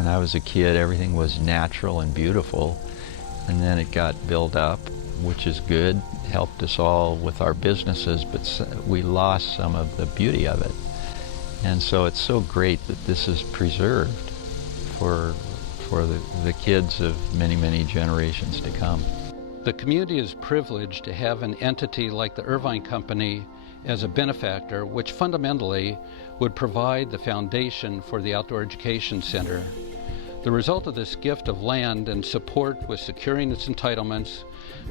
When I was a kid, everything was natural and beautiful, and then it got built up, which is good, helped us all with our businesses, but we lost some of the beauty of it. And so it's so great that this is preserved for the kids of many, many generations to come. The community is privileged to have an entity like the Irvine Company as a benefactor, which fundamentally would provide the foundation for the Outdoor Education Center. The result of this gift of land and support with securing its entitlements,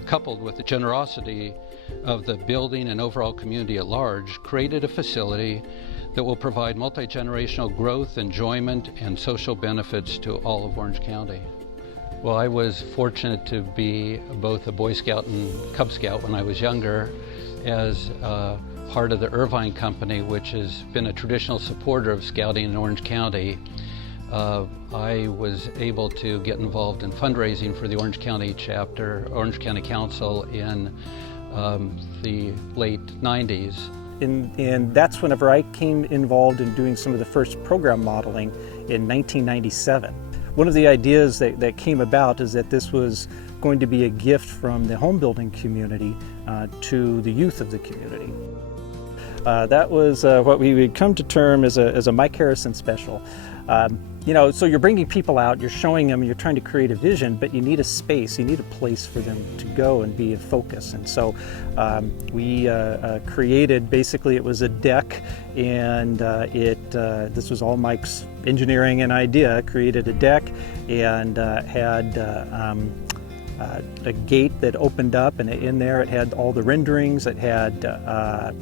coupled with the generosity of the building and overall community at large, created a facility that will provide multi-generational growth, enjoyment, and social benefits to all of Orange County. Well, I was fortunate to be both a Boy Scout and Cub Scout when I was younger, as part of the Irvine Company, which has been a traditional supporter of scouting in Orange County. I was able to get involved in fundraising for the Orange County chapter, Orange County Council, in the late 90s. And that's whenever I came involved in doing some of the first program modeling in 1997. One of the ideas that came about is that this was going to be a gift from the home building community to the youth of the community. That was what we would come to term as a Mike Harrison special. You know, so you're bringing people out, you're showing them, you're trying to create a vision, but you need a space, you need a place for them to go and be a focus. And so we created, basically it was a deck, and this was all Mike's engineering and idea, created a deck and had a gate that opened up, and in there it had all the renderings, it had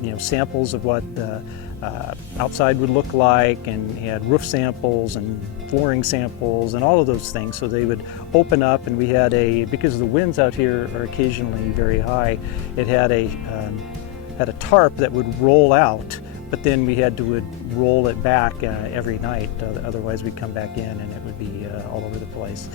you know, samples of what the outside would look like, and had roof samples and flooring samples and all of those things. So they would open up, and we had because the winds out here are occasionally very high, it had a tarp that would roll out, but then we had to roll it back every night, otherwise we'd come back in and it would be all over the place.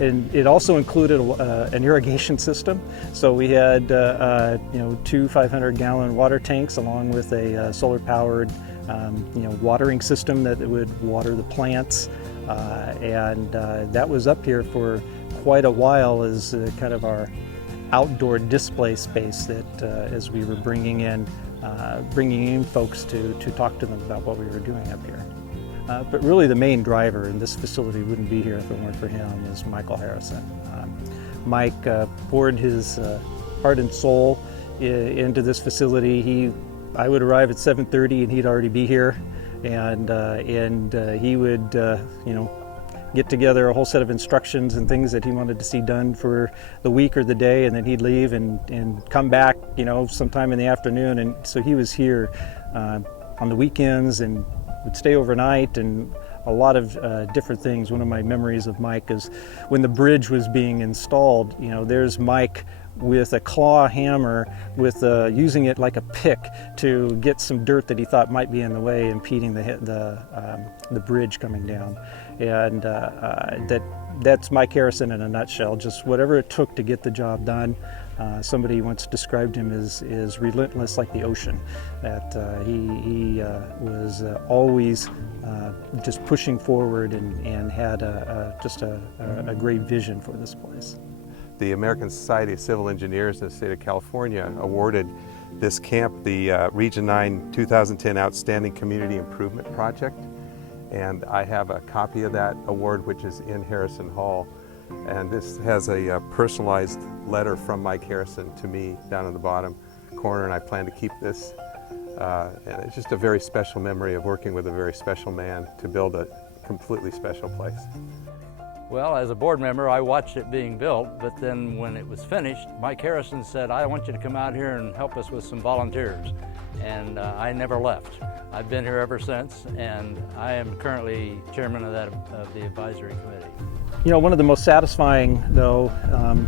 And it also included an irrigation system. So we had you know, 2 500-gallon water tanks along with a solar-powered you know, watering system that would water the plants. And that was up here for quite a while as kind of our outdoor display space that as we were bringing in folks to talk to them about what we were doing up here. But really the main driver, and this facility wouldn't be here if it weren't for him, is Michael Harrison. Mike poured his heart and soul into this facility. I would arrive at 7:30 and he'd already be here, and he would you know, get together a whole set of instructions and things that he wanted to see done for the week or the day, and then he'd leave and come back, you know, sometime in the afternoon. And so he was here on the weekends and would stay overnight, and a lot of different things. One of my memories of Mike is when the bridge was being installed, you know, there's Mike with a claw hammer, with using it like a pick to get some dirt that he thought might be in the way, impeding the bridge coming down. And that's Mike Harrison in a nutshell. Just whatever it took to get the job done. Somebody once described him as relentless like the ocean. That he was always just pushing forward and had just a great vision for this place. The American Society of Civil Engineers in the state of California awarded this camp the Region 9 2010 Outstanding Community Improvement Project. And I have a copy of that award, which is in Harrison Hall. And this has a personalized letter from Mike Harrison to me down in the bottom corner, and I plan to keep this. And it's just a very special memory of working with a very special man to build a completely special place. Well, as a board member, I watched it being built, but then when it was finished, Mike Harrison said, I want you to come out here and help us with some volunteers. And I never left. I've been here ever since, and I am currently chairman of the advisory committee. You know, one of the most satisfying, though,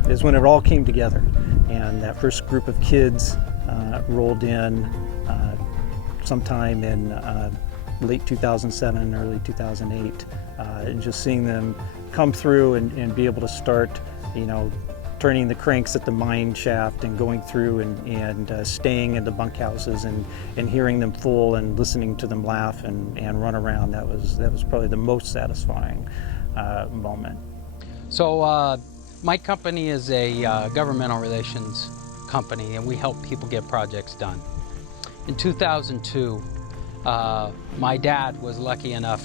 is when it all came together, and that first group of kids rolled in sometime in late 2007, early 2008, and just seeing them come through and be able to start, you know, turning the cranks at the mine shaft and going through and staying in the bunkhouses and hearing them full and listening to them laugh and run around. That was probably the most satisfying. moment. So my company is a governmental relations company, and we help people get projects done. In 2002, my dad was lucky enough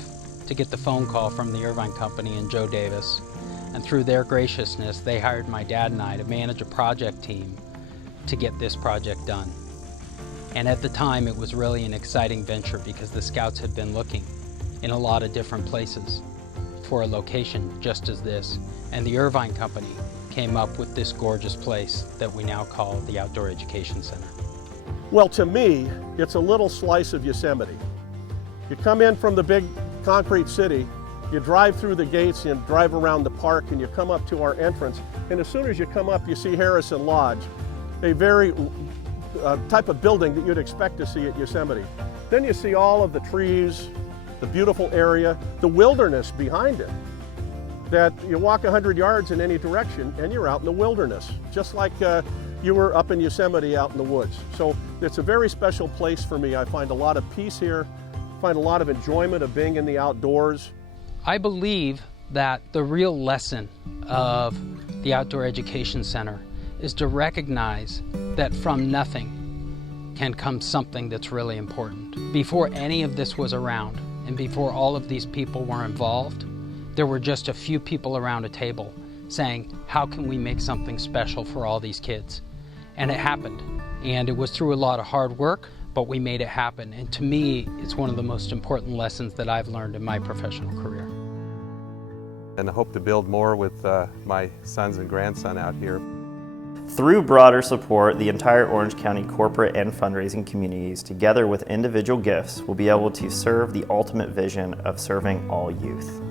to get the phone call from the Irvine company and Joe Davis, and through their graciousness, they hired my dad and I to manage a project team to get this project done. And at the time, it was really an exciting venture because the Scouts had been looking in a lot of different places for a location just as this, and the Irvine company came up with this gorgeous place that we now call the Outdoor Education Center. Well, to me, it's a little slice of Yosemite. You come in from the big concrete city, you drive through the gates and drive around the park, and you come up to our entrance, and as soon as you come up, you see Harrison Lodge, a very type of building that you'd expect to see at Yosemite. Then you see all of the trees, the beautiful area, the wilderness behind it, that you walk 100 yards in any direction and you're out in the wilderness, just like you were up in Yosemite out in the woods. So it's a very special place for me. I find a lot of peace here, find a lot of enjoyment of being in the outdoors. I believe that the real lesson of the Outdoor Education Center is to recognize that from nothing can come something that's really important. Before any of this was around, and before all of these people were involved, there were just a few people around a table saying, how can we make something special for all these kids? And it happened. And it was through a lot of hard work, but we made it happen. And to me, it's one of the most important lessons that I've learned in my professional career. And I hope to build more with my sons and grandson out here. Through broader support, the entire Orange County corporate and fundraising communities, together with individual gifts, will be able to serve the ultimate vision of serving all youth.